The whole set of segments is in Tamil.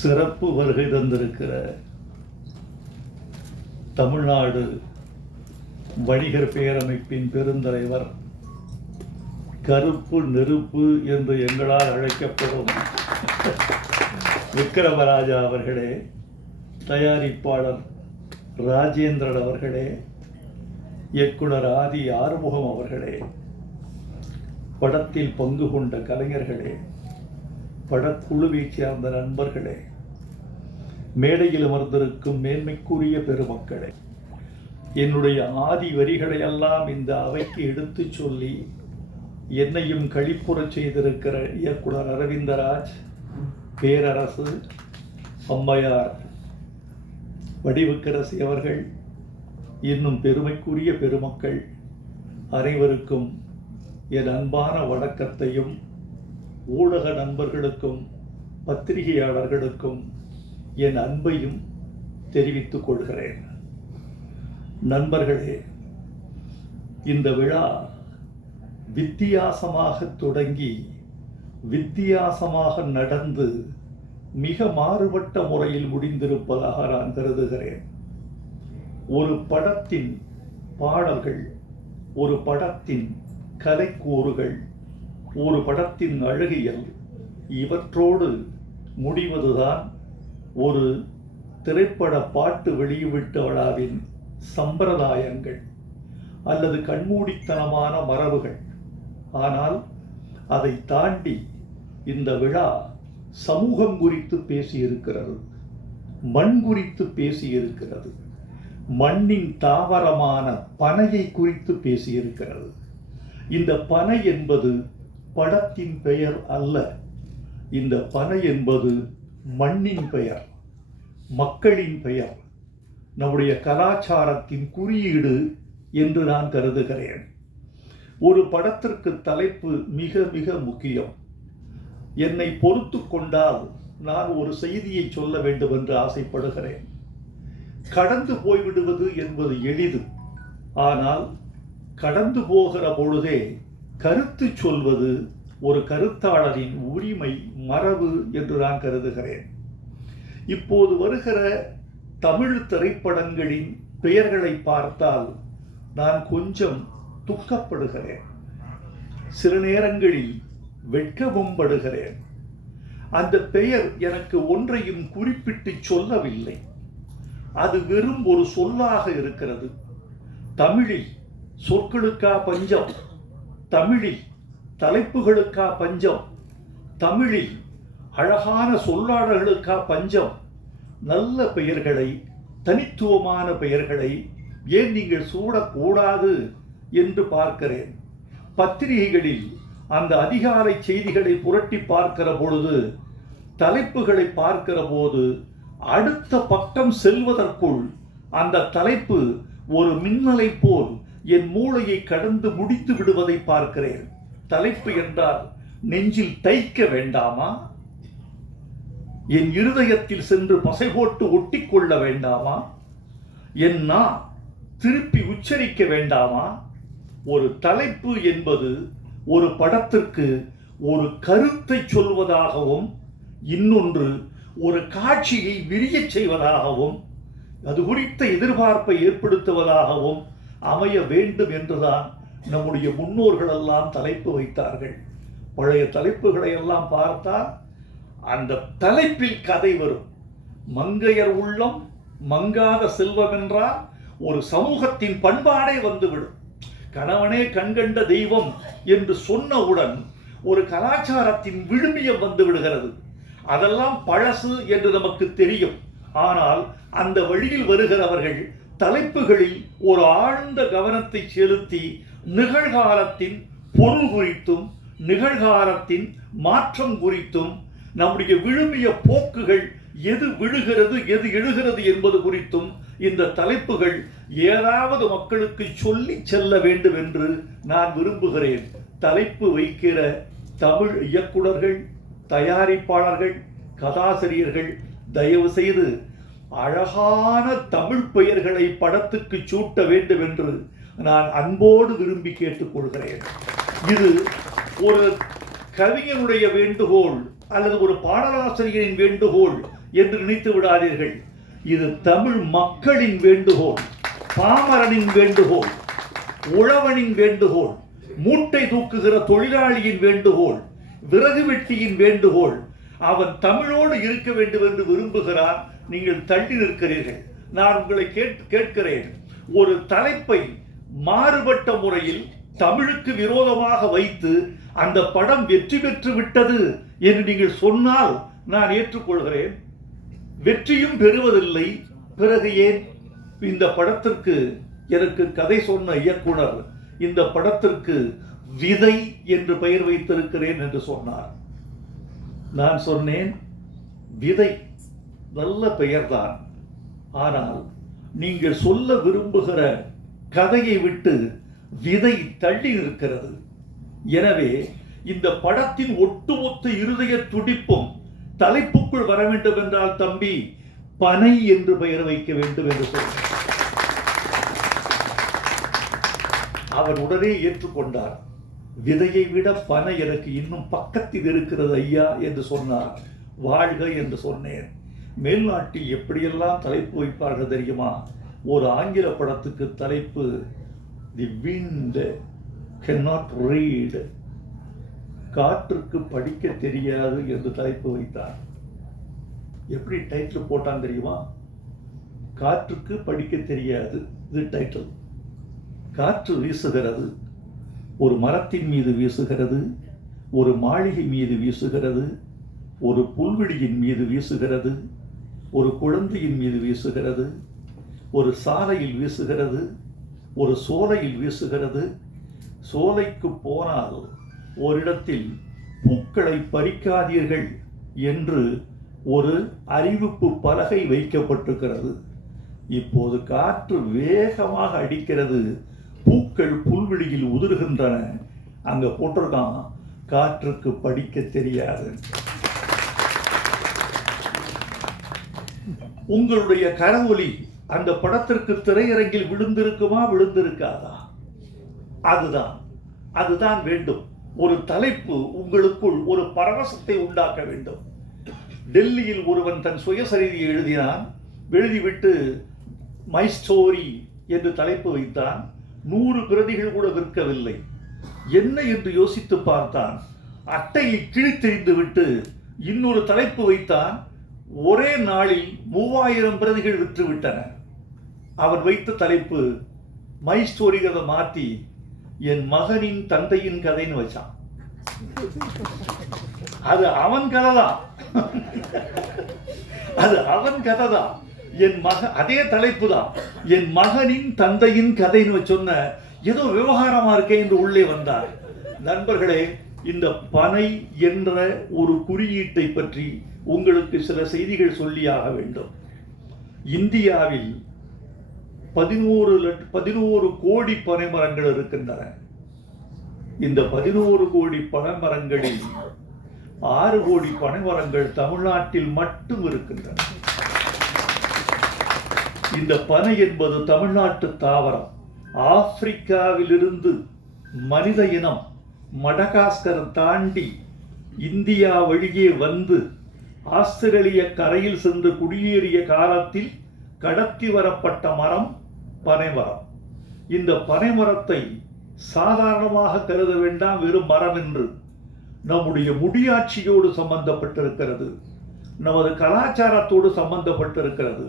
சிறப்பு வருகை தந்திருக்கிற தமிழ்நாடு வணிகர் பேரமைப்பின் பெருந்தலைவர், கருப்பு நெருப்பு என்று எங்களால் அழைக்கப்படும் விக்ரமராஜா அவர்களே, தயாரிப்பாளர் ராஜேந்திரன் அவர்களே, இயக்குனர் ஆதி ஆறுமுகம் அவர்களே, படத்தில் பங்கு கொண்ட கலைஞர்களே, படக்குழுவைச் சேர்ந்த நண்பர்களே, மேடையில் அமர்ந்திருக்கும் மேன்மைக்குரிய பெருமக்களே, என்னுடைய ஆதி வரிகளையெல்லாம் இந்த அவைக்கு எடுத்துச் சொல்லி என்னையும் களிப்புறச் செய்திருக்கிற இயக்குனர் அரவிந்தராஜ், பேரரசு, அம்மையார் வடிவுக்கரசி அவர்கள், இன்னும் பெருமைக்குரிய பெருமக்கள் அனைவருக்கும் என் அன்பான வணக்கத்தையும், ஊடக நண்பர்களுக்கும் பத்திரிகையாளர்களுக்கும் என் அன்பையும் தெரிவித்துக் கொள்கிறேன். நண்பர்களே, இந்த விழா வித்தியாசமாக தொடங்கி வித்தியாசமாக நடந்து மிக மாறுபட்ட முறையில் முடிந்திருப்பதாக நான் கருதுகிறேன். ஒரு படத்தின் பாடல்கள், ஒரு படத்தின் கலைக்கூறுகள், ஒரு படத்தின் அழகியல், இவற்றோடு முடிவதுதான் ஒரு திரைப்பட பாட்டு வெளியீட்டு விழாவின் சம்பிரதாயங்கள் அல்லது கண்மூடித்தனமான மரபுகள். ஆனால் அதை தாண்டி இந்த விழா சமூகம் குறித்து பேசியிருக்கிறது, மண் குறித்து பேசியிருக்கிறது, மண்ணின் தாவரமான பனையை குறித்து பேசியிருக்கிறது. இந்த பனை என்பது படத்தின் பெயர் அல்ல. இந்த பனை என்பது மண்ணின் பெயர், மக்களின் பெயர், நம்முடைய கலாச்சாரத்தின் குறியீடு என்று நான் கருதுகிறேன். ஒரு படத்திற்கு தலைப்பு மிக மிக முக்கியம். என்னை பொறுத்து கொண்டால் நான் ஒரு செய்தியை சொல்ல வேண்டும் என்று ஆசைப்படுகிறேன். கடந்து போய்விடுவது என்பது எளிது. ஆனால் கடந்து போகிற பொழுதே கருத்து சொல்வது ஒரு கருத்தாளரின் உரிமை, மரபு என்று நான் கருதுகிறேன். இப்போது வருகிற தமிழ் திரைப்படங்களின் பெயர்களை பார்த்தால் நான் கொஞ்சம் துக்கப்படுகிறேன், சில நேரங்களில் வெட்கமும் படுகிறேன். அந்த பெயர் எனக்கு ஒன்றையும் குறிப்பிட்டு சொல்லவில்லை. அது வெறும் ஒரு சொல்லாக இருக்கிறது. தமிழில் சொற்களுக்கா பஞ்சம், தமிழில் தலைப்புகளுக்கா பஞ்சம், தமிழில் அழகான சொல்லாடல்களுக்கா பஞ்சம். நல்ல பெயர்களை, தனித்துவமான பெயர்களை ஏன் நீங்கள் சூடக்கூடாது என்று பார்க்கிறேன். பத்திரிகைகளில் அந்த அதிகாலை செய்திகளை புரட்டி பார்க்கிற பொழுது, தலைப்புகளை பார்க்கிற போது, அடுத்த பக்கம் செல்வதற்குள் அந்த தலைப்பு ஒரு மின்னலை போல் என் மூளையை கடந்து முடித்து விடுவதை பார்க்கிறேன். தலைப்பு என்றால் நெஞ்சில் தைக்க வேண்டாமா? என் இருதயத்தில் சென்று பசை போட்டு ஒட்டி கொள்ள வேண்டாமா? என் நான் திருப்பி உச்சரிக்க வேண்டாமா? ஒரு தலைப்பு என்பது ஒரு படத்திற்கு ஒரு கருத்தை சொல்வதாகவும், இன்னொன்று ஒரு காட்சியை விரியச் செய்வதாகவும், அது குறித்த எதிர்பார்ப்பை ஏற்படுத்துவதாகவும் அமைய வேண்டும் என்றுதான் நம்முடைய முன்னோர்கள் எல்லாம் தலைப்பு வைத்தார்கள். பழைய தலைப்புகளை எல்லாம் பார்த்தால் அந்த தலைப்பில் கதை வரும். மங்கையர் உள்ளம் மங்காத செல்வம் என்றால் ஒரு சமூகத்தின் பண்பாடே வந்துவிடும். கணவனே கண்கண்ட தெய்வம் என்று சொன்னவுடன் ஒரு கலாச்சாரத்தின் விழுமியம் வந்து விடுகிறது. அதெல்லாம் பழசு என்று நமக்கு தெரியும். ஆனால் அந்த வழியில் வருகிறவர்கள் தலைப்புகளில் ஒரு ஆழ்ந்த கவனத்தை செலுத்தி நிகழ்காலத்தின் பொருள் குறித்தும், நிகழ்காலத்தின் மாற்றம் குறித்தும், நம்முடைய விழுமிய போக்குகள் எது விழுகிறது எது எழுகிறது என்பது குறித்தும் இந்த தலைப்புகள் ஏதாவது மக்களுக்கு சொல்லி செல்ல வேண்டும் என்று நான் விரும்புகிறேன். தலைப்பு வைக்கிற தமிழ் இயக்குனர்கள், தயாரிப்பாளர்கள், கதாசிரியர்கள் தயவு செய்து அழகான தமிழ் பெயர்களை படத்துக்கு சூட்ட வேண்டும் என்று நான் அன்போடு விரும்பி கேட்டுக்கொள்கிறேன். இது ஒரு கவிஞனுடைய வேண்டுகோள் அல்லது ஒரு பாடலாசிரியரின் வேண்டுகோள் என்று நினைத்து விடாதீர்கள். இது தமிழ் மக்களின் வேண்டுகோள், பாமரனின் வேண்டுகோள், உழவனின் வேண்டுகோள், மூட்டை தூக்குகிற தொழிலாளியின் வேண்டுகோள், விறகு வெட்டியின் வேண்டுகோள். அவன் தமிழோடு இருக்க வேண்டும் என்று விரும்புகிறான். நீங்கள் தள்ளி நிற்கிறீர்கள். நான் உங்களை கேட்கிறேன், ஒரு தலைப்பை மாறுபட்ட முறையில் தமிழுக்கு விரோதமாக வைத்து அந்த படம் வெற்றி பெற்று விட்டது என்று நீங்கள் சொன்னால் நான் ஏற்றுக்கொள்கிறேன். வெற்றியும் பெறுவதில்லை. பிறகு ஏன் இந்த படத்திற்கு எனக்கு கதை சொன்ன இயக்குனர் இந்த படத்திற்கு விதை என்று பெயர் வைத்திருக்கிறேன் என்று சொன்னார். நான் சொன்னேன், விதை நல்ல பெயர்தான், ஆனால் நீங்கள் சொல்ல விரும்புகிற கதையை விட்டு விதை தள்ளி இருக்கிறது. எனவே இந்த படத்தின் ஒட்டுமொத்த இருதய துடிப்பும் தலைப்புக்குள் வர வேண்டும் என்றால் தம்பி பனை என்று பெயர் வைக்க வேண்டும் என்று சொன்னார். அவர் உடனே ஏற்றுக்கொண்டார். விதையை விட பனை எனக்கு இன்னும் பக்கத்தில் இருக்கிறது ஐயா என்று சொன்னார். வாழ்க என்று சொன்னேன். மேல்நாட்டில் எப்படியெல்லாம் தலைப்பு வைப்பார்கள் தெரியுமா? ஒரு ஆங்கில படத்துக்கு தலைப்பு தி விண்ட் cannot read, காற்றுக்கு படிக்க தெரியாது என்று தலைப்பு வைத்தார். எப்படி டைட்டில் போட்டான் தெரியுமா? காற்றுக்கு படிக்க தெரியாது, இது டைட்டில். காற்று வீசுகிறது, ஒரு மரத்தின் மீது வீசுகிறது, ஒரு மாளிகை மீது வீசுகிறது, ஒரு புல்வெளியின் மீது வீசுகிறது, ஒரு குழந்தையின் மீது வீசுகிறது, ஒரு சாலையில் வீசுகிறது, ஒரு சோலையில் வீசுகிறது. சோலைக்கு போனால் ஓரிடத்தில் பூக்களை பறிக்காதீர்கள் என்று ஒரு அறிவிப்பு பலகை வைக்கப்பட்டிருக்கிறது. இப்போது காற்று வேகமாக அடிக்கிறது, பூக்கள் புல்வெளியில் உதிர்கின்றன. அங்க போட்டிருக்கான், காற்றுக்கு படிக்க தெரியாது. உங்களுடைய கரவொலி அந்த படத்திற்கு திரையரங்கில் விழுந்திருக்குமா, விழுந்திருக்காதா? அதுதான் வேண்டும். ஒரு தலைப்பு உங்களுக்குள் ஒரு பரவசத்தை உண்டாக்க வேண்டும். டெல்லியில் ஒருவன் தன் சுயசரிதியை எழுதினான். எழுதிவிட்டு மை ஸ்டோரி என்று தலைப்பு வைத்தான். 100 பிரதிகள் கூட விற்கவில்லை. என்ன என்று யோசித்து பார்த்தான். அட்டையை கிழித்தெறிந்து விட்டு இன்னொரு தலைப்பு வைத்தான். ஒரே நாளில் 3000 பிரதிகள் விற்றுவிட்டன. அவன் வைத்த தலைப்பு மை ஸ்டோரிகளை மாற்றி என் மகனின் தந்தையின் கதைன்னு வச்சான். அது அவன் கதை தான், அது அவன் கதை தான். என் மகன் அதே தலைப்பு தான், என் மகனின் தந்தையின் கதைன்னு சொன்ன ஏதோ விவகாரமா இருக்கே என்று உள்ளே வந்தார். நண்பர்களே, இந்த பனை என்ற ஒரு குறியீட்டை பற்றி உங்களுக்கு சில செய்திகள் சொல்லியாக வேண்டும். இந்தியாவில் 11 கோடி பனை மரங்கள் இருக்கின்றன. இந்த 11 கோடி பனை மரங்களில் 6 கோடி பனை மரங்கள் தமிழ்நாட்டில் மட்டும் இருக்கின்றன. இந்த பனை என்பது தமிழ்நாட்டு தாவரம். ஆப்பிரிக்காவிலிருந்து மனித இனம் மடகாஸ்கர் தாண்டி இந்தியா வழியே வந்து ஆஸ்திரேலிய கரையில் சென்று குடியேறிய காலத்தில் கடத்தி வரப்பட்ட மரம் பனைமரம். இந்த பனைமரத்தை சாதாரணமாக கருத வேண்டாம், வெறும் மரம் என்று. நம்முடைய முடியாட்சியோடு சம்பந்தப்பட்டிருக்கிறது, நமது கலாச்சாரத்தோடு சம்பந்தப்பட்டிருக்கிறது.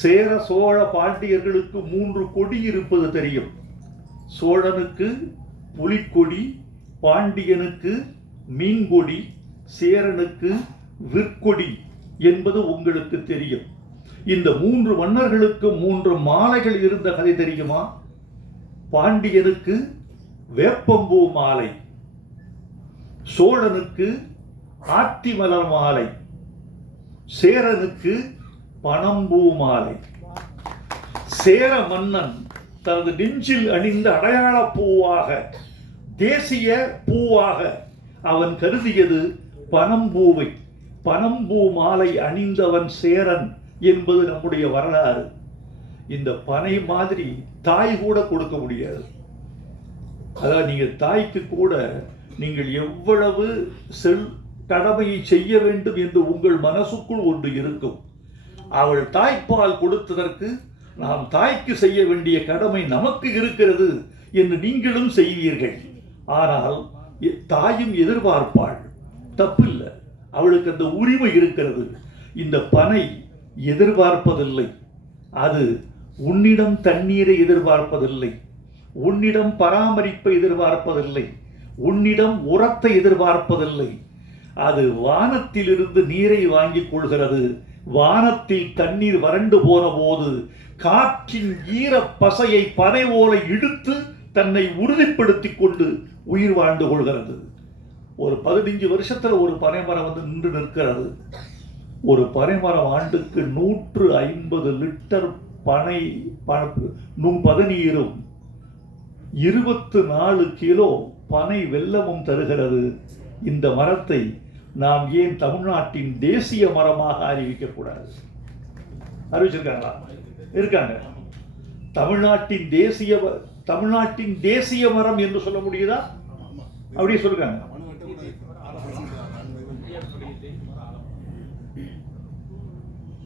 சேர சோழ பாண்டியர்களுக்கு 3 கொடி இருப்பது தெரியும். சோழனுக்கு புலிக்கொடி, பாண்டியனுக்கு மீன்கொடி, சேரனுக்கு விற்கொடி என்பது உங்களுக்கு தெரியும். இந்த 3 மன்னர்களுக்கு 3 மாலைகள் இருந்த கதை தெரியுமா? பாண்டியனுக்கு வேப்பம்பூ மாலை, சோழனுக்கு ஆத்திமலர் மாலை, சேரனுக்கு பனம்பூ மாலை. சேர மன்னன் தனது நெஞ்சில் அணிந்த அடையாள பூவாக, தேசிய பூவாக அவன் கருதியது பனம்பூவை. பனம்பூ மாலை அணிந்தவன் சேரன் என்பது நம்முடைய வரலாறு. இந்த பனை மாதிரி தாய் கூட கொடுக்க முடியாது. அதாவது நீங்கள் தாய்க்கு கூட நீங்கள் எவ்வளவு கடமையை செய்ய வேண்டும் என்று உங்கள் மனசுக்குள் ஒன்று இருக்கும். அவள் தாய்ப்பால் கொடுத்ததற்கு நாம் தாய்க்கு செய்ய வேண்டிய கடமை நமக்கு இருக்கிறது என்று நீங்களும் செய்வீர்கள். ஆனால் தாயும் எதிர்பார்ப்பாள், தப்பில்லை, அவளுக்கு அந்த உரிமை இருக்கிறது. இந்த பனை எதிர்பார்ப்பதில்லை, அது உன்னிடம் தண்ணீரை எதிர்பார்ப்பதில்லை, உன்னிடம் பராமரிப்பை எதிர்பார்ப்பதில்லை, உன்னிடம் உரத்தை எதிர்பார்ப்பதில்லை. அது வானத்திலிருந்து நீரை வாங்கிக் கொள்கிறது. வானத்தில் தண்ணீர் வறண்டு போன போது காற்றின் ஈர பசையை பனை ஓலை இழுத்து தன்னை உறுதிப்படுத்திக் கொண்டு உயிர் வாழ்ந்து கொள்கிறது. ஒரு 15 வருஷத்துல ஒரு பனைமரம் வந்து நின்று நிற்கிறது. ஒரு பனைமரம் ஆண்டுக்கு 150 லிட்டர் பனை பதநீரும் 24 கிலோ பனை வெல்லமும் தருகிறது. இந்த மரத்தை நாம் ஏன் தமிழ்நாட்டின் தேசிய மரமாக அறிவிக்கக்கூடாது? அறிவிச்சிருக்காங்களா? இருக்காங்க. தமிழ்நாட்டின் தேசிய மரம் என்று சொல்ல முடியுதா? அப்படியே சொல்லுங்க.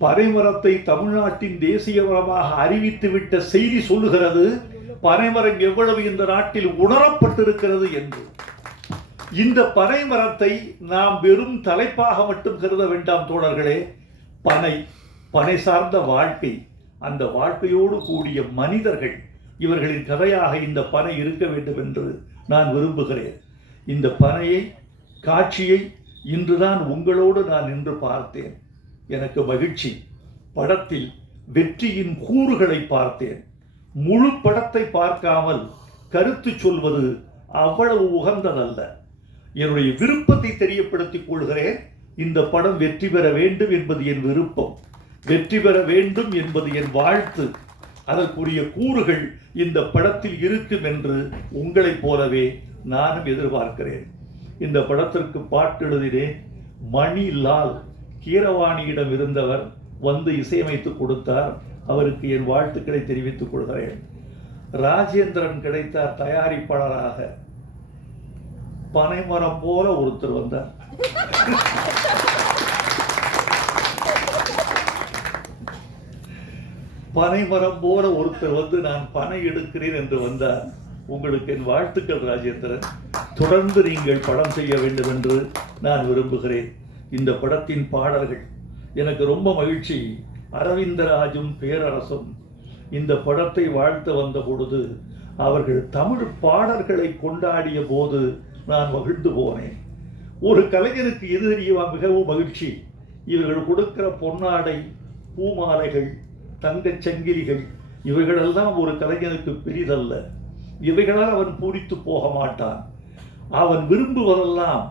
பனைமரத்தை தமிழ்நாட்டின் தேசிய மரமாக அறிவித்துவிட்ட செய்தி சொல்லுகிறது பனைமரம் எவ்வளவு இந்த நாட்டில் உணரப்பட்டிருக்கிறது என்று. இந்த பனைமரத்தை நாம் வெறும் தலைப்பாக மட்டும் கருத வேண்டாம் தோழர்களே. பனை சார்ந்த வாழ்க்கை, அந்த வாழ்க்கையோடு கூடிய மனிதர்கள், இவர்களின் கதையாக இந்த பனை இருக்க வேண்டும் என்று நான் விரும்புகிறேன். இந்த பனையை காட்சியை இன்றுதான் உங்களோடு நான் நின்று பார்த்தேன். எனக்கு மகிழ்ச்சி. படத்தில் வெற்றியின் கூறுகளை பார்த்தேன். முழு படத்தை பார்க்காமல் கருத்து சொல்வது அவ்வளவு உகந்ததல்ல. என்னுடைய விருப்பத்தை தெரியப்படுத்திக் கொள்கிறேன். இந்த படம் வெற்றி பெற வேண்டும் என்பது என் விருப்பம், வெற்றி பெற வேண்டும் என்பது என் வாழ்த்து. அதற்குரிய கூறுகள் இந்த படத்தில் இருக்கும் என்று உங்களைப் போலவே நானும் எதிர்பார்க்கிறேன். இந்த படத்திற்கு பாட்டு எழுதினேன். மணிலால் கீரவாணியிடம் இருந்தவர் வந்து இசையமைத்து கொடுத்தார். அவருக்கு என் வாழ்த்துக்களை தெரிவித்துக் கொள்கிறேன். ராஜேந்திரன் கிடைத்தார் தயாரிப்பாளராக. பனைமரம் போல ஒருத்தர் வந்தார். பனைமரம் போல ஒருத்தர் வந்து நான் பனை எடுக்கிறேன் என்று வந்தார். உங்களுக்கு என் வாழ்த்துக்கள் ராஜேந்திரன். தொடர்ந்து நீங்கள் படம் செய்ய வேண்டும் என்று நான் விரும்புகிறேன். இந்த படத்தின் பாடல்கள் எனக்கு ரொம்ப மகிழ்ச்சி. அரவிந்தராஜும் பேரரசும் இந்த படத்தை வாழ்த்த வந்த பொழுது அவர்கள் தமிழ் பாடல்களை கொண்டாடிய போது நான் மகிழ்ந்து போனேன். ஒரு கலைஞருக்கு இது தெரியவா மிகவும் மகிழ்ச்சி? இவர்கள் கொடுக்கிற பொன்னாடை, பூமாலைகள், தங்கச் சங்கிலிகள், இவைகளெல்லாம் ஒரு கலைஞனுக்கு பெரிதல்ல. இவைகளால் அவன் பூரித்து போக மாட்டான். அவன் விரும்புவதெல்லாம்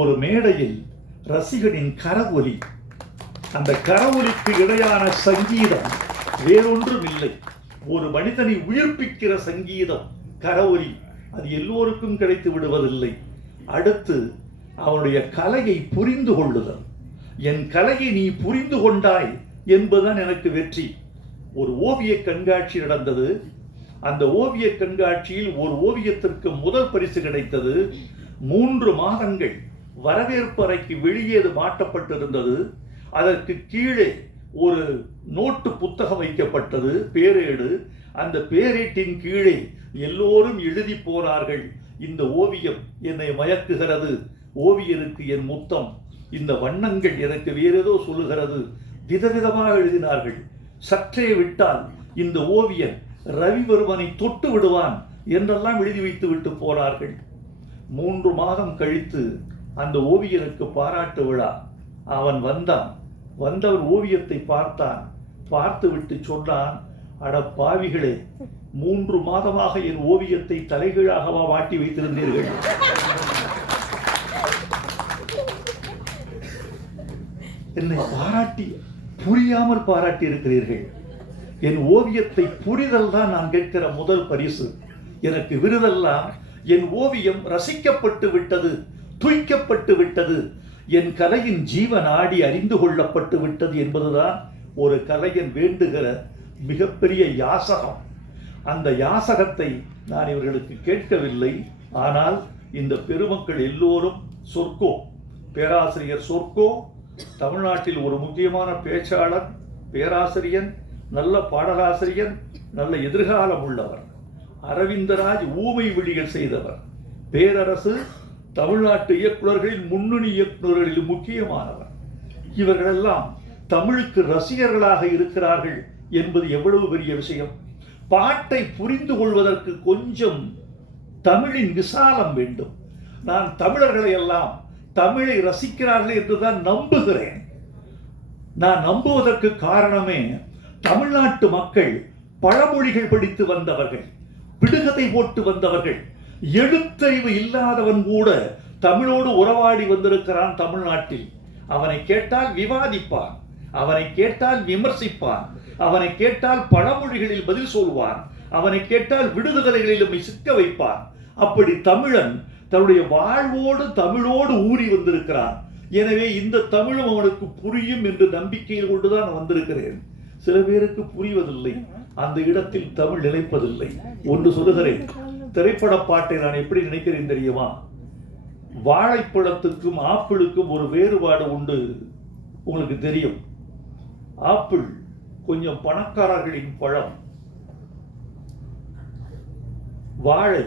ஒரு மேடையில் ரசிகனின் கரவொலி. அந்த கரவொலிக்கு இடையான சங்கீதம் வேறொன்றும் இல்லை. ஒரு மனிதனை உயிர்ப்பிக்கிற சங்கீதம் கரவொலி. அது எல்லோருக்கும் கிடைத்து விடுவதில்லை. அடுத்து அவனுடைய கலையை புரிந்து கொள்ளுதல். என் கலையை நீ புரிந்து கொண்டாய் என்பதுதான் எனக்கு வெற்றி. ஒரு ஓவிய கண்காட்சி நடந்தது. அந்த ஓவிய கண்காட்சியில் ஒரு ஓவியத்திற்கு முதல் பரிசு கிடைத்தது. 3 மாதங்கள் வரவேற்பு அறைக்கு வெளியே மாட்டப்பட்டிருந்தது. அதற்கு கீழே ஒரு நோட்டு புத்தகம் வைக்கப்பட்டது, பேரேடு. அந்த பேரேட்டின் கீழே எல்லோரும் எழுதி போனார்கள், இந்த ஓவியம் என்னை மயக்குகிறது, ஓவியருக்கு என் முத்தம், இந்த வண்ணங்கள் எனக்கு வேறேதோ சொல்லுகிறது. விதவிதமாக எழுதினார்கள். சற்றே விட்டால் இந்த ஓவியன் ரவிவர்மனை தொட்டு விடுவான் என்றெல்லாம் எழுதி வைத்து விட்டு போனார்கள். 3 மாதம் கழித்து அந்த ஓவியனுக்கு பாராட்டு விழா. அவன் வந்தான். வந்தவர் ஓவியத்தை பார்த்தான். பார்த்து விட்டு சொன்னான், அட பாவிகளே, 3 மாதமாக என் ஓவியத்தை தலைகீழாகவா மாட்டி வைத்திருந்தீர்கள்? என்னை பாராட்டி புரியாமல் பாராட்டி இருக்கிறீர்கள். என் ஓவியத்தை புரிதல் தான் நான் கேட்கிற முதல் பரிசு. எனக்கு விருதெல்லாம் என் ஓவியம் ரசிக்கப்பட்டு விட்டது, துய்க்கப்பட்டு விட்டது, என் கலையின் ஜீவநாடி அறிந்து கொள்ளப்பட்டு விட்டது என்பதுதான் ஒரு கலைஞன் வேண்டுகிற மிகப்பெரிய யாசகம். அந்த யாசகத்தை நான் இவர்களுக்கு கேட்கவில்லை. ஆனால் இந்த பெருமக்கள் எல்லோரும் சொர்க்கோ பேராசிரியர் சொர்க்கோ தமிழ்நாட்டில் ஒரு முக்கியமான பேச்சாளர், பேராசிரியர், நல்ல பாடலாசிரியர், நல்ல எதிர்காலம் உள்ளவர். அரவிந்தராஜ் ஊமை விழிகள் செய்தவர். பேரரசு தமிழ்நாட்டு இயக்குநர்களின் முன்னணி இயக்குநர்களில் முக்கியமானவர். இவர்களெல்லாம் தமிழுக்கு ரசிகர்களாக இருக்கிறார்கள் என்பது எவ்வளவு பெரிய விஷயம். பாட்டை புரிந்து கொள்வதற்கு கொஞ்சம் தமிழின் விசாலம் வேண்டும். நான் தமிழர்களை எல்லாம் தமிழை ரசிக்கிறார்கள் என்றுதான் நம்புகிறேன். நான் நம்புவதற்கு காரணமே, தமிழ்நாட்டு மக்கள் பழமொழிகள் படித்து வந்தவர்கள், விடுகதை போட்டு வந்தவர்கள். எழுத்தறிவு இல்லாதவன் கூட தமிழோடு உறவாடி வந்திருக்கிறான் தமிழ்நாட்டில். அவனை கேட்டால் விவாதிப்பான், அவனை கேட்டால் விமர்சிப்பான், அவனை கேட்டால் பழமொழிகளில் பதில் சொல்வான், அவனை கேட்டால் விடுதலைகளிலும் சிக்க வைப்பான். அப்படி தமிழன் தன்னுடைய வாழ்வோடு தமிழோடு ஊறி வந்திருக்கிறான். எனவே இந்த தமிழும் அவனுக்கு புரியும் என்று நம்பிக்கையில் கொண்டுதான் வந்திருக்கிறேன். சில பேருக்கு புரிவதில்லை, அந்த இடத்தில் தமிழ் நிலைப்பதில்லை. ஒன்று சொல்லுகிறேன், திரைப்பட பாட்டை நான் எப்படி நினைக்கிறேன் தெரியுமா? வாழைப்பழத்துக்கும் ஆப்பிளுக்கும் ஒரு வேறுபாடு உண்டு. உங்களுக்கு தெரியும், ஆப்பிள் கொஞ்சம் பணக்காரர்களின் பழம், வாழை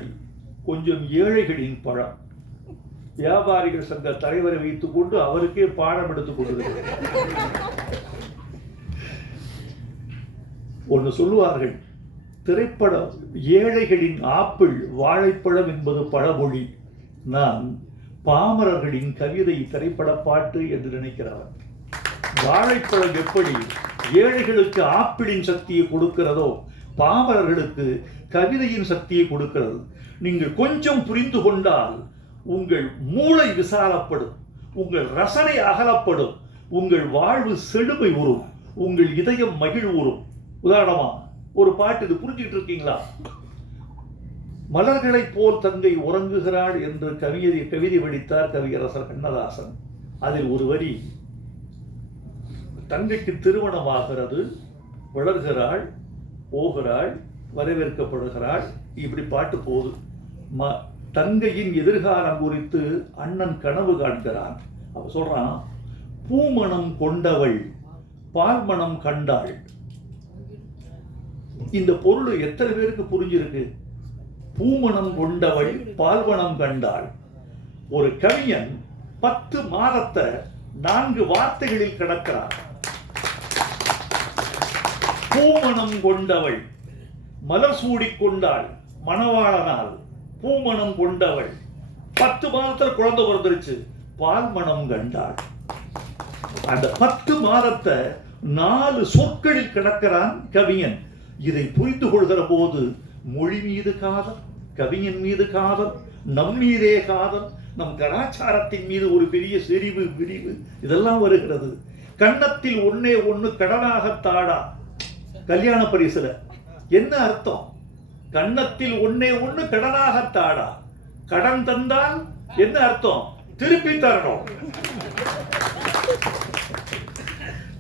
கொஞ்சம் ஏழைகளின் பழம். வியாபாரிகள் சங்க தலைவரை வைத்துக் கொண்டு அவருக்கே பாடம் எடுத்துக் கொண்டிருக்கிறார். ஒன்று சொல்லுவார்கள், திரைப்பட ஏழைகளின் ஆப்பிள் வாழைப்பழம் என்பது பழமொழி. நான் பாமரர்களின் கவிதை திரைப்பட பாட்டு என்று நினைக்கிறவர். வாழைப்பழம் எப்படி ஏழைகளுக்கு ஆப்பிளின் சக்தியை கொடுக்கிறதோ, பாமரர்களுக்கு கவிதையின் சக்தியை கொடுக்கிறது. நீங்கள் கொஞ்சம் புரிந்து கொண்டால் உங்கள் மூளை விசாலப்படும், உங்கள் ரசனை அகலப்படும், உங்கள் வாழ்வு செழுமை உறும், உங்கள் இதயம் மகிழ்வுறும். உதாரணமா ஒரு பாட்டு, இது புரிஞ்சுக்கிட்டு இருக்கீங்களா? மலர்களைப் போல் தங்கை உறங்குகிறாள் என்று கவிதை வடித்தார் கவியரசர் கண்ணதாசன். அதில் ஒரு வரி, தங்கைக்கு திருமணமாகிறது, வளர்கிறாள், போகிறாள், வரவேற்கப்படுகிறாள், இப்படி பாட்டு போகுது. தங்கையின் எதிர்காலம் குறித்து அண்ணன் கனவு காண்கிறான். அவ சொல்றான், பூமணம் கொண்டவள் பால்மணம் கண்டாள். இந்த பொருள் எத்தனை பேருக்கு புரிஞ்சிருக்கு? பூமணம் கொண்டவள் பால்மணம் கண்டாள். ஒரு கவிஞன் 10 மாதத்தை 4 வார்த்தைகளில் கிடக்கிறார். பூமணம் கொண்டவள், மலர் சூடிக்கொண்டாள், மணவாளனால் பூமணம் கொண்டவள், 10 மாதத்தில் குழந்தை பிறந்துருச்சு, பால் மனம் கண்டாள். அந்த 10 மாதத்தை 4 சொற்களில் கிடக்கிறான் கவிஞன். இதை புரிந்து கொள்கிற போது மொழி மீது காதல், கவிஞன் மீது காதல், நம் மீதே காதல், நம் கலாச்சாரத்தின் மீது ஒரு பெரிய செறிவு விரிவு இதெல்லாம் வருகிறது. கன்னத்தில் ஒன்னே ஒன்று கடனாகத்தாடா, கல்யாண பரிசுல என்ன அர்த்தம்? கன்னத்தில் ஒன்னே ஒன்று கடனாகத்தாடா, கடன் தந்தால் என்ன அர்த்தம்? திருப்பி தரணும்.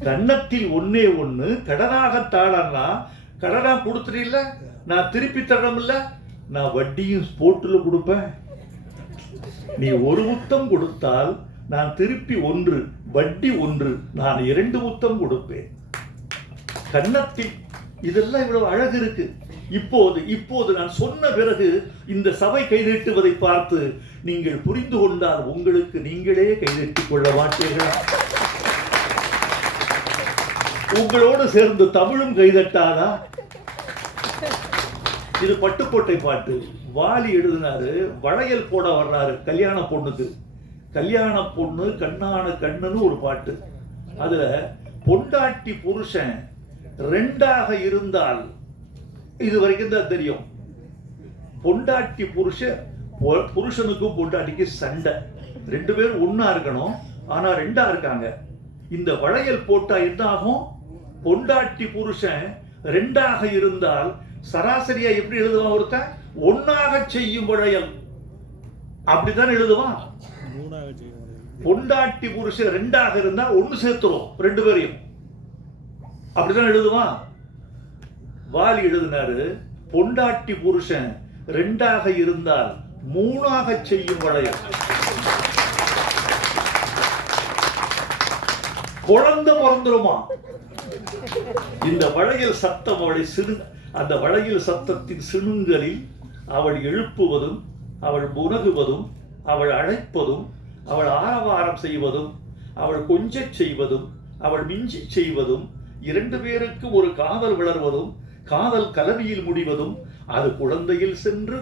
கன்னத்தில் ஒன்னே ஒன்று கடனாகத்தாடா, கடனா கொடுத்துட்டீல்ல, நான் திருப்பி தரணும் இல்ல, நான் வட்டியும் ஸ்போர்ட்ல கொடுப்பேன். நீ ஒரு முத்தம் கொடுத்தால் நான் திருப்பி 1, வட்டி 1, நான் 2 முத்தம் கொடுப்பேன். கன்னத்தில் இதெல்லாம் இவ்வளவு அழகு இருக்கு. இப்போது நான் சொன்ன பிறகு இந்த சபை கைதட்டுவதை பார்த்து நீங்கள் புரிந்து கொண்டால் உங்களுக்கு நீங்களே கைதட்டிக் கொள்ள மாட்டீர்களா? உங்களோடு சேர்ந்து தமிழும் கைதட்டாதா? இது பட்டுக்கோட்டை பாட்டு. வாலி எழுதினாரு, வளையல் போட வர்றாரு கல்யாண பொண்ணுக்கு. கல்யாண பொண்ணு கண்ணான கண்ணுன்னு ஒரு பாட்டு. அதுல பொண்டாட்டி புருஷன் 2ஆக இருந்தால், இது வரைக்கும் தான் தெரியும், பொண்டாட்டி புருஷனுக்கும் பொண்டாட்டிக்கு சண்டை, 2 பேரும் ஒன்னா இருக்கணும், ஆனா 2ஆ இருக்காங்க. இந்த வளையல் போட்டா என்ன ஆகும்? பொண்டாட்டி புருஷன் 2ஆக இருந்தால் சராசரியா எப்படி எழுதுவான்? ஒருத்தன் 1ஆக செய்யும் வளையல் அப்படித்தான் எழுதுவான். பொண்டாட்டி புருஷன் 2ஆக இருந்தா 1 சேர்த்துரும் 2 பேரையும், அப்படிதான் எழுதுவான். வாலி எழுதினாரு, பொண்டாட்டி புருஷன் 2ஆக இருந்தால் 3ஆக செய்யும் வளையல். குழந்தை பிறந்துருமா. இந்த வளையல் சத்தம் அவளை அந்த வளையல் சத்தத்தின் சிணுங்களில் அவள் எழுப்புவதும், அவள் முனகுவதும், அவள் அழைப்பதும், அவள் ஆரவாரம் செய்வதும், அவள் கொஞ்சச் செய்வதும், அவள் மிஞ்சி செய்வதும், இரண்டு பேருக்கு ஒரு காதல் வளர்வதும், காதல் கலவியில் முடிவதும், அது குழந்தையில் சென்று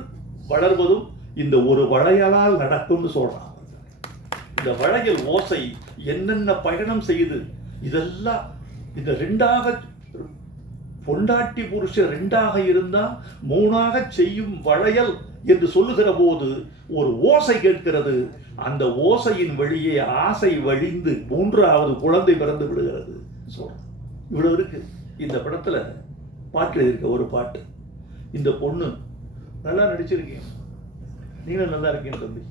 வளர்வதும் இந்த ஒரு வளையலால் நடக்கும்னு சொல்றான். இந்த வளையல் ஓசை என்னென்ன பயணம் செய்யுது, இதெல்லாம் இந்த ரெண்டாக பொண்டாட்டி புருஷன் ரெண்டாக இருந்தா மூணாக செய்யும் வளையல் என்று சொல்லுகிற போது ஒரு ஓசை கேட்கிறது. அந்த ஓசையின் வழியே ஆசை வழிந்து மூன்றாவது குழந்தை பிறந்து விடுகிறது. இவ்வளவு இருக்கு இந்த படத்துல. பாட்டு இருக்க ஒரு பாட்டு, இந்த பொண்ணு நல்லா நடிச்சிருக்கீங்க, நீங்களும் நல்லா இருக்கீங்க தம்பி.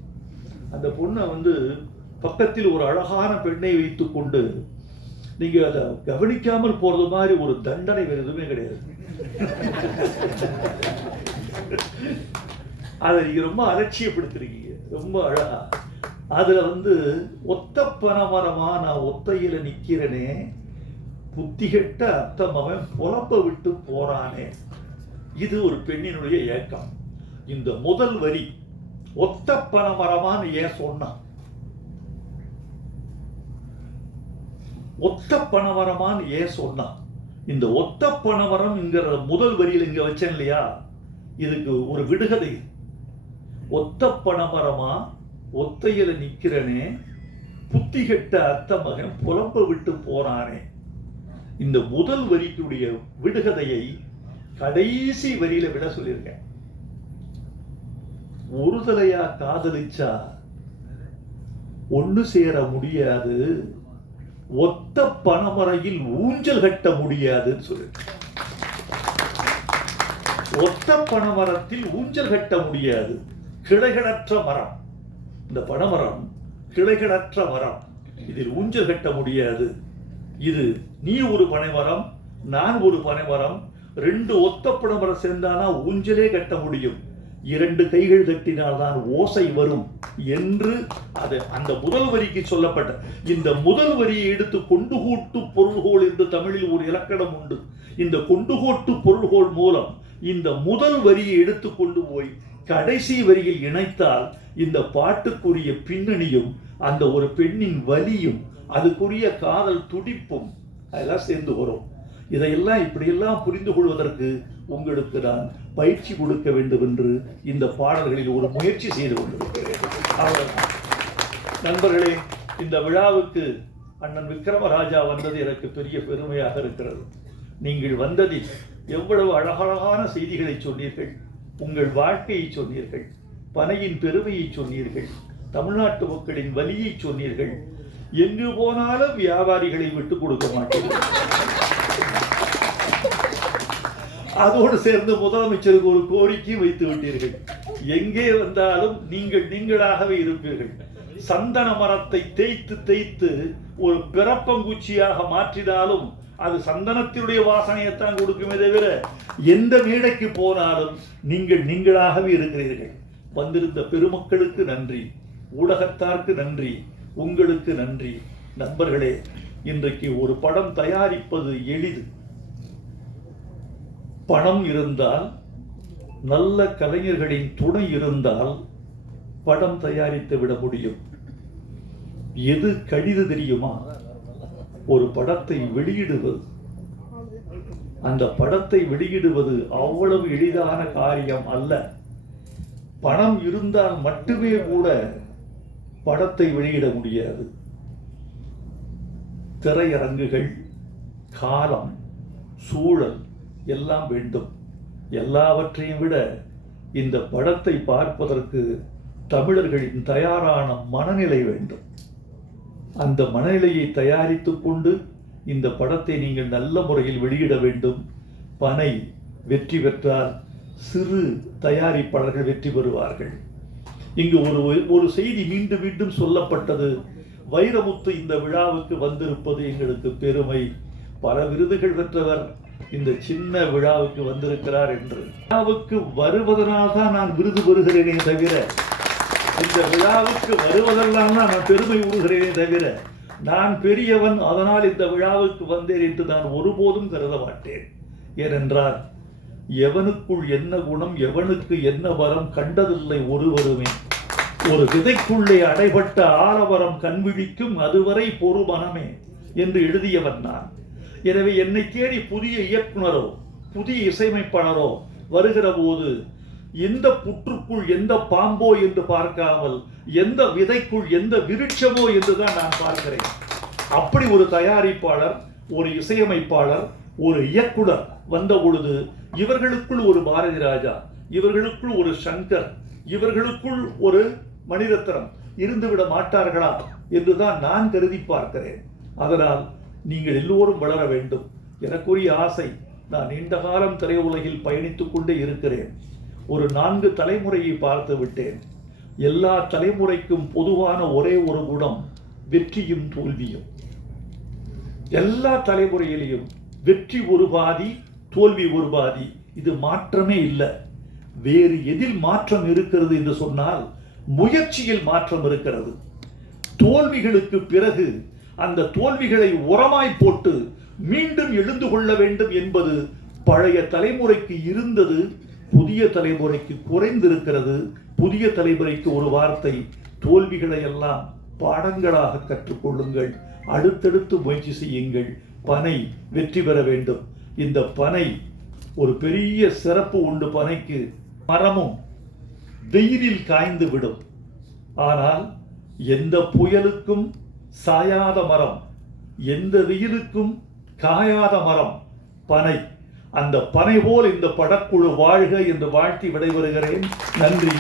அந்த பொண்ணை பக்கத்தில் ஒரு அழகான பெண்ணை வைத்துக் கொண்டு நீங்க அதை கவனிக்காமல் போறது மாதிரி ஒரு தண்டனை வேறு எதுவுமே கிடையாது. அதை நீங்க ரொம்ப அலட்சியப்படுத்திருக்கீங்க, ரொம்ப அழகா. அதுல ஒத்த பனமரமா நான் ஒத்தையில நிக்கிறனே, புத்திகெட்ட அத்த மகன் புலப்ப விட்டு போறானே. இது ஒரு பெண்ணினுடைய ஏக்கம். இந்த முதல் வரி ஒத்த பனமரமான்னு ஏன் சொன்னான்? ஒத்த பனமரமான்னு ஏன் சொன்னான்? இந்த ஒத்த பனமரம்ங்கிற முதல் வரியில் இங்க வச்சேன் இல்லையா, இதுக்கு ஒரு விடுகதை. ஒத்த பனமரமா ஒத்தையில நிக்கிறனே, புத்தி கெட்ட அத்த மகன் புலம்ப விட்டு போறானே. இந்த முதல் வரிக்குடைய விடுகதையை கடைசி வரியில விட சொல்லியிருக்கேன். ஒரு தலையா காதலிச்சா ஒண்ணு சேர முடியாது, ஒத்த பனமரையில் ஊஞ்சல் கட்ட முடியாதுன்னு சொல்லி. ஒத்த பனமரத்தில் ஊஞ்சல் கட்ட முடியாது, கிளைகளற்ற மரம். இந்த பனமரம் கிளைகளற்ற மரம், இதில் ஊஞ்சல் கட்ட முடியாது. இது நீ ஒரு பனைமரம், நான் ஒரு பனைமரம், ரெண்டு ஒத்த பனைமரம் சேர்ந்தானா ஊஞ்சலே கட்ட முடியும், இரண்டு கைகள் தட்டினால்தான் ஓசை வரும் என்று அது அந்த முதல் வரிக்கு சொல்லப்பட்ட. இந்த முதல் வரியை எடுத்து கொண்டுகோட்டு பொருள்கோள் என்று தமிழில் ஒரு இலக்கணம் உண்டு. இந்த கொண்டுகோட்டு பொருள்கோள் மூலம் இந்த முதல் வரியை எடுத்து கொண்டு போய் கடைசி வரியில் இணைத்தால் இந்த பாட்டுக்குரிய பின்னணியும் அந்த ஒரு பெண்ணின் வலியும் அதுக்குரிய காதல் துடிப்பும் அதெல்லாம் சேர்ந்து வரும். இதையெல்லாம் இப்படியெல்லாம் புரிந்து கொள்வதற்கு உங்களுக்கு நான் பயிற்சி கொடுக்க வேண்டும் என்று இந்த பாடல்களில் ஒரு முயற்சி செய்து கொண்டிருக்கிறேன். நண்பர்களே, இந்த விழாவுக்கு அண்ணன் விக்ரமராஜா வந்தது எனக்கு பெரிய பெருமையாக இருக்கிறது. நீங்கள் வந்ததில் எவ்வளவு அழகழகான செய்திகளை சொன்னீர்கள், உங்கள் வாழ்க்கையை சொன்னீர்கள், பனையின் பெருமையை சொன்னீர்கள், தமிழ்நாட்டு மக்களின் வலியை சொன்னீர்கள். எங்கு போனாலும் வியாபாரிகளை விட்டுக் கொடுக்க மாட்டீர்கள். அதோடு சேர்ந்து முதலமைச்சருக்கு ஒரு கோரிக்கை வைத்து விட்டீர்கள். எங்கே வந்தாலும் நீங்கள் நீங்களாகவே இருப்பீர்கள். சந்தன மரத்தை தேய்த்து தேய்த்து ஒரு பிறப்பங்குச்சியாக மாற்றினாலும் அது சந்தனத்தினுடைய வாசனையைத்தான் கொடுக்குமே தவிர எந்த மேடைக்கு போனாலும் நீங்கள் நீங்களாகவே இருக்கிறீர்கள். வந்திருந்த பெருமக்களுக்கு நன்றி, ஊடகத்தாருக்கு நன்றி, உங்களுக்கு நன்றி. நண்பர்களே, இன்றைக்கு ஒரு படம் தயாரிப்பது எளிது. பணம் இருந்தால், நல்ல கலைஞர்களின் துணை இருந்தால் படம் தயாரித்து விட முடியும். எது கடிது தெரியுமா? ஒரு படத்தை வெளியிடுவது. அந்த படத்தை வெளியிடுவது அவ்வளவு எளிதான காரியம் அல்ல. பணம் இருந்தால் மட்டுமே கூட படத்தை வெளியிட முடியாது. திரையரங்குகள், காலம், சூழல் எல்லாம் வேண்டும். எல்லாவற்றையும் விட இந்த படத்தை பார்ப்பதற்கு தமிழர்களின் தயாரான மனநிலை வேண்டும். அந்த மனநிலையை தயாரித்துக் கொண்டு இந்த படத்தை நீங்கள் நல்ல முறையில் வெளியிட வேண்டும். பனை வெற்றி பெற்றால் சிறு தயாரிப்பாளர்கள் வெற்றி பெறுவார்கள். இங்கு ஒரு செய்தி மீண்டும் மீண்டும் சொல்லப்பட்டது. வைரமுத்து இந்த விழாவுக்கு வந்திருப்பது எங்களுக்கு பெருமை. பல விருதுகள் பெற்றவர் இந்த சின்ன விழாவுக்கு வந்திருக்கிறார் என்று. விழாவுக்கு வருவதனால் தான் நான் விருது பெறுகிறேனே தவிர, இந்த விழாவுக்கு வருவதெல்லாம் தான் நான் பெருமை உறுகிறேனே தவிர, நான் பெரியவன், அதனால் இந்த விழாவுக்கு வந்தேன் என்று நான் ஒருபோதும் கருத மாட்டேன். ஏனென்றால் எவனுக்குள் என்ன குணம், எவனுக்கு என்ன வரம் கண்டதில்லை ஒருவருமே. ஒரு விதைக்குள்ளே அடைபட்ட ஆலவரம் கண்விழிக்கும், அதுவரை பொறு மனமே என்று எழுதியவன் நான். எனவே என்னை தேடி புதிய இயக்குனரோ புதிய இசையமைப்பாளரோ வருகிற போது எந்த புற்றுக்குள் எந்த பாம்போ என்று பார்க்காமல் எந்த விதைக்குள் எந்த விருட்சமோ என்றுதான் நான் பார்க்கிறேன். அப்படி ஒரு தயாரிப்பாளர், ஒரு இசையமைப்பாளர், ஒரு இயக்குனர் வந்த பொழுது இவர்களுக்குள் ஒரு பாரதி ராஜா, இவர்களுக்குள் ஒரு சங்கர், இவர்களுக்குள் ஒரு மணிரத்னம் இருந்துவிட மாட்டார்களா என்றுதான் நான் கருதி பார்க்கிறேன். அதனால் நீங்கள் எல்லோரும் வளர வேண்டும். எனக்குரிய ஆசை, நான் நீண்ட காலம் திரையுலகில் பயணித்துக் கொண்டே இருக்கிறேன். ஒரு 4 தலைமுறையை பார்த்து விட்டேன். எல்லா தலைமுறைக்கும் பொதுவான ஒரே ஒரு குணம், வெற்றியும் தோல்வியும். எல்லா தலைமுறையிலையும் வெற்றி ஒரு பாதி, தோல்வி ஒரு பாதி. இது மாற்றமே இல்லை. வேறு எதில் மாற்றம் இருக்கிறது என்று சொன்னால் முயற்சியில் மாற்றம் இருக்கிறது. தோல்விகளுக்கு பிறகு அந்த தோல்விகளை உரமாய் போட்டு மீண்டும் எழுந்து கொள்ள வேண்டும் என்பது பழைய தலைமுறைக்கு இருந்தது, புதிய தலைமுறைக்கு குறைந்திருக்கிறது. புதிய தலைமுறைக்கு ஒரு வார்த்தை, தோல்விகளை எல்லாம் பாடங்களாக கற்றுக்கொள்ளுங்கள், அடுத்தடுத்து முயற்சி செய்யுங்கள். பனை வெற்றி பெற வேண்டும். இந்த பனை ஒரு பெரிய சிறப்பு உண்டு. பனைக்கு மரமும் வெயிலில் காய்ந்து விடும். ஆனால் எந்த புயலுக்கும் சாயாத மரம், எந்த வெயிலுக்கும் காயாத மரம் பனை. அந்த பனை போல் இந்த படக்குழு வாழ்க என்று வாழ்த்தி விடைபெறுகிறேன். நன்றி.